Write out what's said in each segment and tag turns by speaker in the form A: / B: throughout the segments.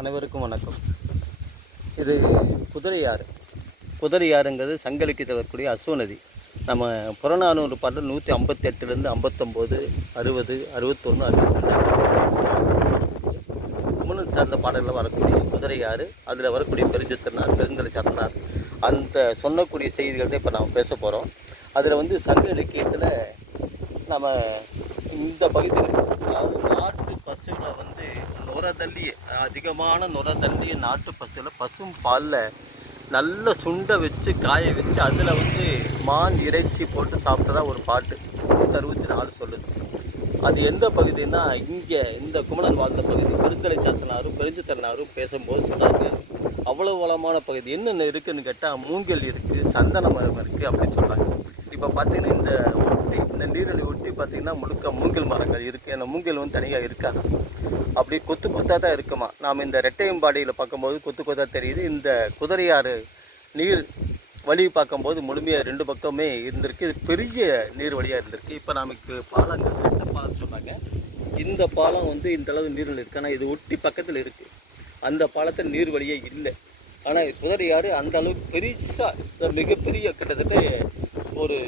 A: அனைவருக்கும் வணக்கம். இது குதிரையாறு குதிரையாறுங்கிறது சங்கலிக்கு தரக்கூடிய அசுவநதி நம்ம புறநானூறு பாட்டில் நூற்றி ஐம்பத்தெட்டுலேருந்து ஐம்பத்தொம்போது அறுபது அறுபத்தொன்று. அறுபத்தி குமணன் சார்ந்த பாடல்களில் வரக்கூடிய குதிரையாறு அதில் வரக்கூடிய பெருஞ்சத்திரனார் பெருங்கலை சாத்தனார். அந்த சொல்லக்கூடிய செய்திகள் தான் இப்போ நாம் பேச போகிறோம் அதில் வந்து சங்க இலக்கியத்தில் நம்ம இந்த பகுதியில் அதாவது நாட்டு நுர அதிகமான நுர நாட்டு பசுவில் பசும் பாலில் நல்ல சுண்டை வச்சு காய வச்சு அதில் வந்து மான் இறைச்சி போட்டு சாப்பிட்டதா ஒரு பாட்டு. நூற்றி அறுபத்தி நாலு சொல்லுது. அது எந்த பகுதின்னா இங்கே இந்த குமணன் வாழ்ந்த பகுதி. பெருந்தலை சாத்தனாரும் பெருஞ்சித்தனாரும் பேசும்போது சொன்னாங்க. அவ்வளோ வளமான பகுதி. என்னென்ன இருக்குன்னு கேட்டால் மூங்கல் இருக்குது சந்தன மரம் இருக்குது அப்படின்னு சொல்கிறாங்க இப்போ பார்த்தீங்கன்னா இந்த ஒட்டி இந்த நீரிழி ஒட்டி பார்த்தீங்கன்னா முழுக்க மூங்கில் மரங்கள் இருக்குது அந்த மூங்கில் வந்து தனியாக இருக்காது. அப்படி கொத்து கொத்தாக தான் இருக்குமா? நாம் இந்த ரெட்டையம்பாடியில் பார்க்கும்போது கொத்து கொத்தாக தெரியுது. இந்த குதிரையாறு நீர் வழி பார்க்கும்போது முழுமையாக ரெண்டு பக்கமே இருந்திருக்கு. இது பெரிய நீர் வழியாக இருந்திருக்கு. இப்போ நமக்கு பாலம் ரெண்டு பாலம் சொன்னாங்க. இந்த பாலம் வந்து இந்த அளவு நீரில் இருக்கு. ஆனால் இது ஒட்டி பக்கத்தில் இருக்குது அந்த பாலத்தில் நீர் வழியே இல்லை. ஆனால் குதிரையாறு அந்த அளவுக்கு பெருசாக மிகப்பெரிய கிட்டத்தட்ட ஒரு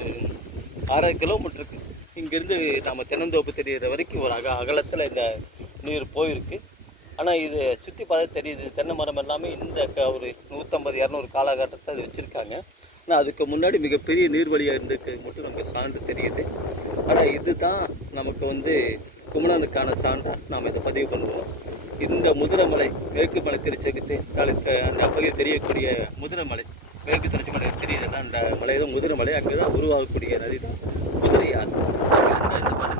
A: அரை கிலோமீட்டருக்கு. இங்கேருந்து நம்ம தென்னந்தோப்பு தெரிகிற வரைக்கும் ஒரு அக அகலத்தில் இந்த நீர் போயிருக்கு. ஆனால் இது சுற்றி பார்த்தா தெரியுது. தென்னை மரம் எல்லாமே இந்த க- ஒரு நூற்றம்பது இரநூறு காலகட்டத்தை அது வச்சுருக்காங்க. ஆனால் அதுக்கு முன்னாடி மிகப்பெரிய நீர்வழியாக இருந்துக்கு மட்டும் நமக்கு சான்று தெரியுது. ஆனால் இதுதான் நமக்கு வந்து குமணனுக்கான சான்றாக நாம் இதை பதிவு பண்ணுறோம் இந்த முதிரமலை மேற்கு மலை திருச்செங்கத்து அந்த பகுதி தெரியக்கூடிய முதிரமலை மேற்கு தொடர்ச்சி மலை தெரியுதுன்னா அந்த மலை தான் முதிரமலை அங்கே தான் உருவாகக்கூடிய நதி தான் குதிரையார் அங்கிருந்து இந்த மலை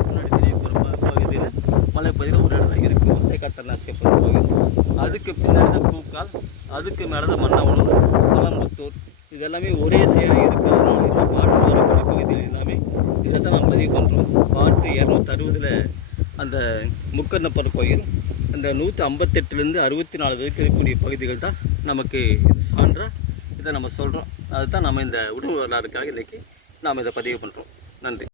A: முன்னாடி மலைப்பகுதியில் ஒரு இடம் இருக்குது முட்டை கட்டநாசியப்பட்ட அதுக்கு பின்னாடி தான் பூக்கால் அதுக்கு மேலே தான் மன்னவனூர் பழம்புத்தூர் இது எல்லாமே ஒரே சேர இருக்கிறதுனால இந்த பாட்டு வரக்கூடிய பகுதியில் எல்லாமே இதை தான் நாம் பதிவு பண்ணுறோம் பாட்டு இரநூத்தறுபதில் அந்த முக்கந்தப்பர் கோயில் அந்த நூற்றி ஐம்பத்தெட்டுலேருந்து அறுபத்தி நாலு வரைக்கும் இருக்கக்கூடிய பகுதிகள் தான் நமக்கு சான்றாக இதை நம்ம சொல்கிறோம் அதுதான் நம்ம இந்த உணவு வரலாறுக்காக இன்றைக்கி நாம் இதை பதிவு பண்ணுறோம் நன்றி.